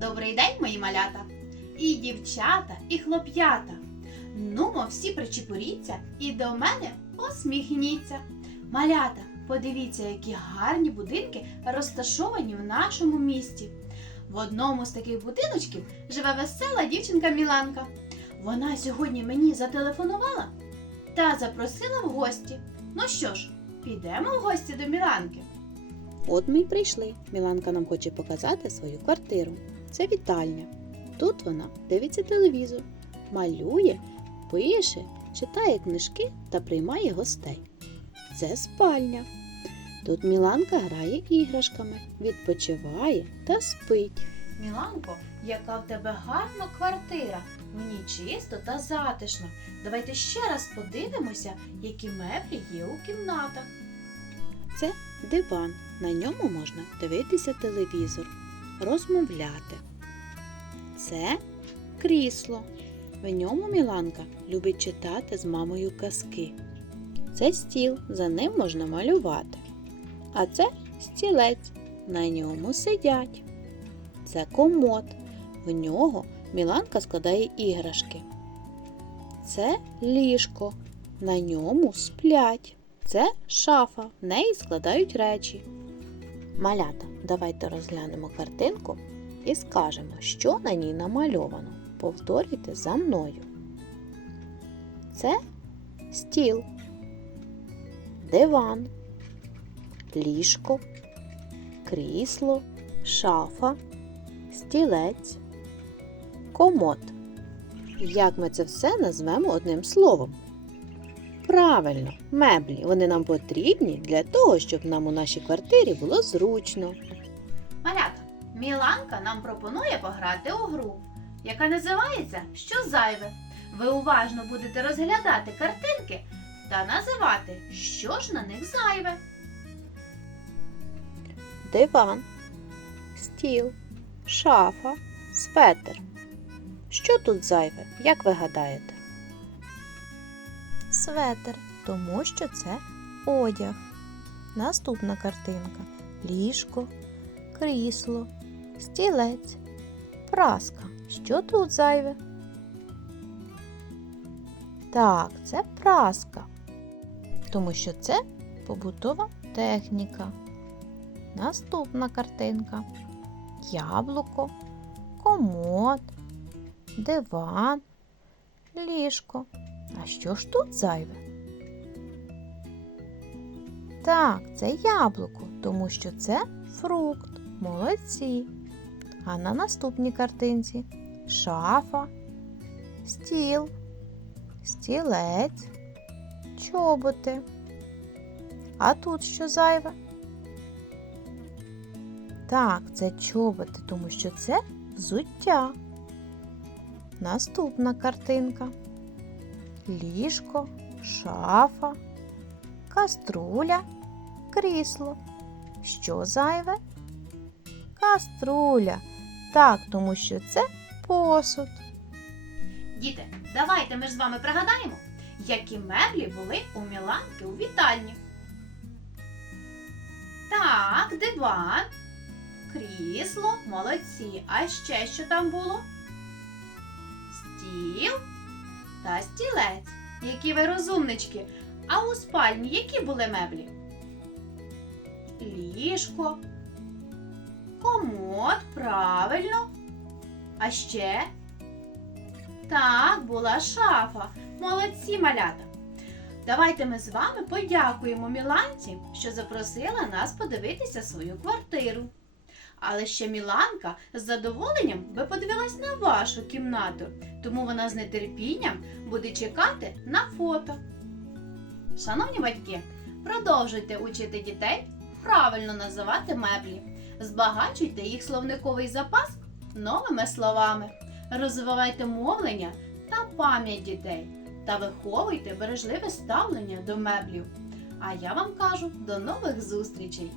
Добрий день, мої малята! І дівчата, і хлоп'ята. Нумо всі причепуріться і до мене посміхніться. Малята, подивіться, які гарні будинки розташовані в нашому місті. В одному з таких будиночків живе весела дівчинка Міланка. Вона сьогодні мені зателефонувала та запросила в гості. Ну що ж, підемо в гості до Міланки. От ми й прийшли. Міланка нам хоче показати свою квартиру. Це вітальня. Тут вона дивиться телевізор, малює, пише, читає книжки та приймає гостей. Це спальня. Тут Міланка грає іграшками, відпочиває та спить. Міланко, яка в тебе гарна квартира. Ній чисто та затишно. Давайте ще раз подивимося, які меблі є у кімнатах. Це диван. На ньому можна дивитися телевізор, розмовляти. Це крісло. В ньому Міланка любить читати з мамою казки. Це стіл, за ним можна малювати. А це стілець, на ньому сидять. Це комод. В нього Міланка складає іграшки. Це ліжко. На ньому сплять. Це шафа, в неї складають речі. Малята, давайте розглянемо картинку і скажемо, що на ній намальовано. Повторюйте за мною. Це стіл, диван, ліжко, крісло, шафа, стілець, комод. Як ми це все назвемо одним словом? Правильно, меблі. Вони нам потрібні для того, щоб нам у нашій квартирі було зручно. Малята, Міланка нам пропонує пограти у гру, яка називається Що зайве. Ви уважно будете розглядати картинки та називати, що ж на них зайве. Диван, стіл, шафа, светр. Що тут зайве, як ви гадаєте? Светр, тому що це одяг. Наступна картинка ліжко, крісло, стілець, праска. Що тут зайве? Так, це праска, тому що це побутова техніка. Наступна картинка. Яблуко, комод, диван, ліжко. А що ж тут зайве? Так, це яблуко, тому що це фрукт. Молодці. А на наступній картинці шафа, стіл, стілець, чоботи. А тут що зайве? Так, це чоботи, тому що це взуття. Наступна картинка. Ліжко, шафа, каструля, крісло. Що зайве? Каструля. Так, тому що це посуд. Діти, давайте ми ж з вами пригадаємо, які меблі були у Міланки у вітальні. Так, диван, крісло, молодці. А ще що там було? Стіл та стілець. Які ви розумнички. А у спальні які були меблі? Ліжко, комод, правильно. А ще так, була шафа. Молодці малята. Давайте ми з вами подякуємо Міланці, що запросила нас подивитися свою квартиру. Але ще Міланка з задоволенням би подивилась на вашу кімнату, тому вона з нетерпінням буде чекати на фото. Шановні батьки, продовжуйте учити дітей правильно називати меблі, збагачуйте їх словниковий запас новими словами. Розвивайте мовлення та пам'ять дітей та виховуйте бережливе ставлення до меблів. А я вам кажу до нових зустрічей!